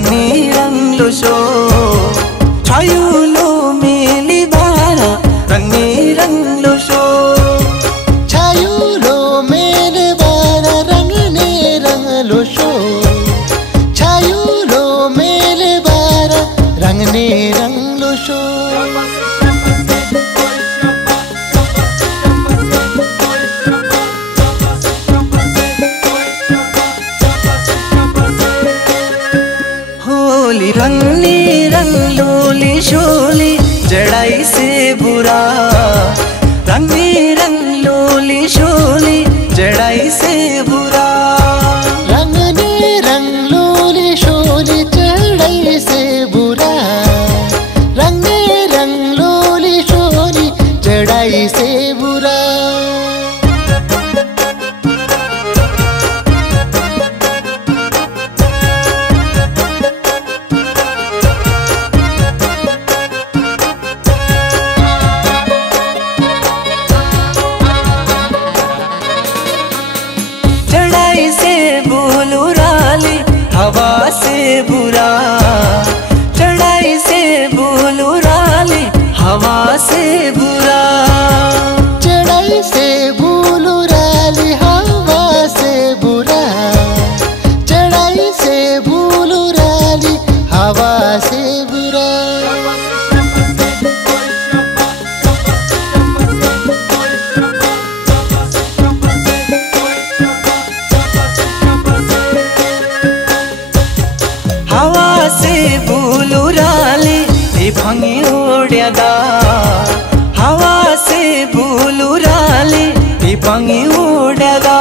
रंगी रंगलो शो छायुलो मेली बारा रंगी रंगलो शो छायुलो मेली बारा रंगने रंगलो शो छायुलो मेली बारा रंगने रंगलो शो रंगनी रंग लोली शोली जड़ाई से बुरा रंगनी रंग लोली शोली जड़ाई से बुरा रंगनी रंग लोली शोली जड़ाई से बुरा रंगनी रंग लोली शोली जड़ाई से बुरा हवा से बुरा चढ़ाई से बोलो राली हवा से बुरा चढ़ाई से बोलो राली हवा से बुरा चढ़ाई से बोलो राली हवा से बुरा हवा से बोलो राली भंगी ओढ़्यादा हवा से बोलो राली भंगी ओढ़्यादा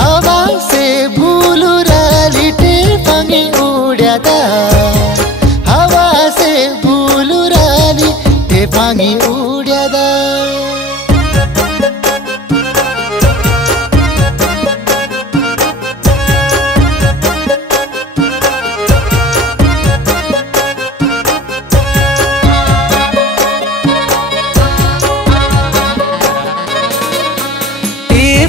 हवा से बोलो राली भंगी ओढ़्यादा हवा से बोलो राली भंगी ओढ़्यादा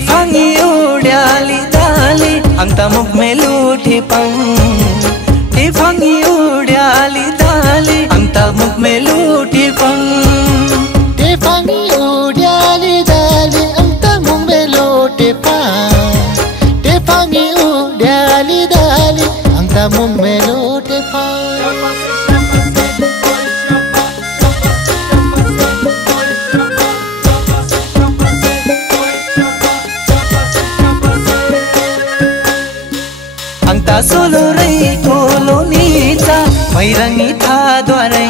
भंगी उड़ाली दाली अंत मुख में लूटी पंग भंगी उड़ाली दाली अंत मुख में लूटी पंग भंगी उड़ाली दाली अंत मुख में लूटी पंग भंगी उड़ाली दाली अंत मुख में लूटी पंग अंता सोलो रही कोलो नीचा बैरंगी था द्वारै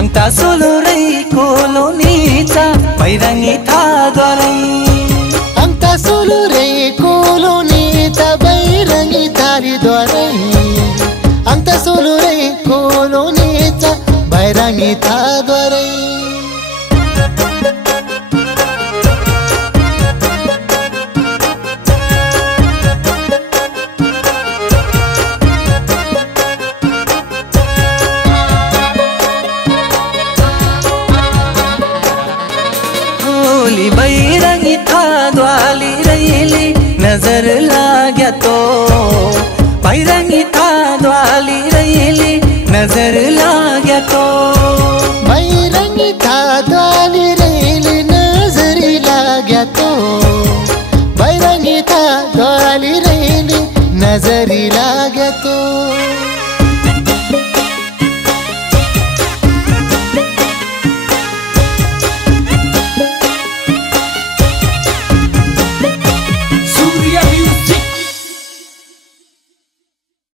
अंता सोलो रही कोलो नीचा बैरंगी था द्वारै अंता सोलो रही कोलो नीचा बैरंगी थारी द्वारै अंता सोलो रही कोलो नीचा बैरंगी था द्वारै बैरंगी था द्वाली रैली नजर लाग्या तो बैरंगी था द्वाली रैली नजर लाग्या तो